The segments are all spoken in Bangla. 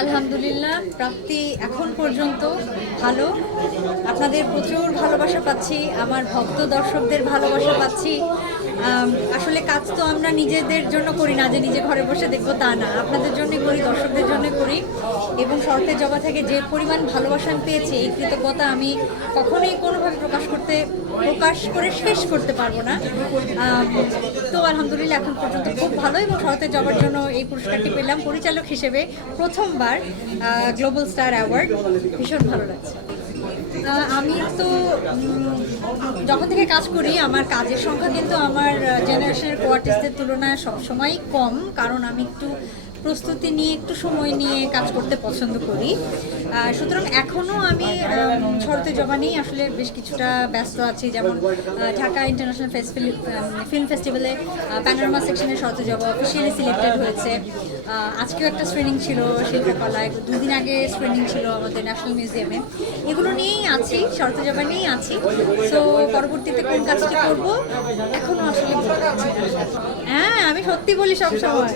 আলহামদুলিল্লাহ, প্রাপ্তি এখন পর্যন্ত ভালো। আপনাদের প্রচুর ভালোবাসা পাচ্ছি, আমার ভক্ত দর্শকদের ভালোবাসা পাচ্ছি। আসলে কাজ তো আমরা নিজেদের জন্য করি না যে নিজে ঘরে বসে দেখবো, তা না, আপনাদের জন্যই করি, দর্শকদের জন্য করি। এবং শরতের জবা থেকে যে পরিমাণ ভালোবাসা আমি পেয়েছি, এই কৃতজ্ঞতা আমি কখনোই কোনোভাবে প্রকাশ করে শেষ করতে পারবো না। তো আলহামদুলিল্লাহ এখন পর্যন্ত খুব ভালো, এবং শরতের জবার জন্য এই পুরস্কারটি পেলাম পরিচালক হিসেবে প্রথমবার, গ্লোবাল স্টার অ্যাওয়ার্ড। ভীষণ ভালো লাগছে। আমি তো যখন থেকে কাজ করি, আমার কাজের সংখ্যা কিন্তু আমার জেনারেশনের কোয়ার্টিস্টদের তুলনায় সবসময়ই কম, কারণ আমি একটু প্রস্তুতি নিয়ে একটু সময় নিয়ে কাজ করতে পছন্দ করি। সুতরাং এখনও আমি শরতের জবা নিয়েই আসলে বেশ কিছুটা ব্যস্ত আছি। যেমন ঢাকা ইন্টারন্যাশনাল ফিল্ম ফেস্টিভ্যালে প্যানোরামা সেকশনের শরতের জবা অফিসিয়ালি সিলেক্টেড হয়েছে। আজকেও একটা স্ক্রিনিং ছিল শিল্পকলায়, 2 দিন আগে স্ক্রিনিং ছিল আমাদের ন্যাশনাল মিউজিয়ামে। এগুলো নিয়েই আছি, শরতের জবা নিয়েই আছি। সো পরবর্তীতে কোন কাজটি করব এখনও আসলে বলতে পারছি না। হ্যাঁ, আমি সত্যি বলি সবসময়।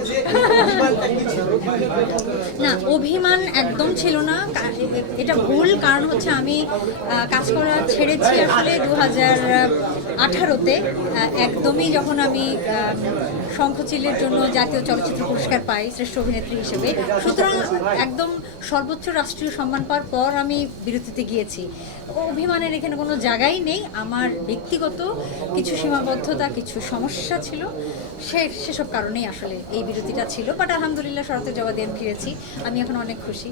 না, অভিমান একদম ছিল না, এটা ভুল। কারণ হচ্ছে আমি কাজ করা ছেড়েছি আসলে 2018-তে, একদমই যখন আমি শঙ্খচিলের জন্য জাতীয় চলচ্চিত্র পুরস্কার পাই শ্রেষ্ঠ অভিনেত্রী হিসেবে। সুতরাং একদম সর্বোচ্চ রাষ্ট্রীয় সম্মান পাওয়ার পর আমি বিরতিতে গিয়েছি। অভিমানের এখানে কোনো জায়গাই নেই। আমার ব্যক্তিগত কিছু সীমাবদ্ধতা, কিছু সমস্যা ছিল, সেসব কারণেই আসলে এই বিরতিটা ছিল। বাট আলহামদুলিল্লাহ শরতের জবা দিয়ে আমি ফিরেছি, আমি এখন অনেক খুশি।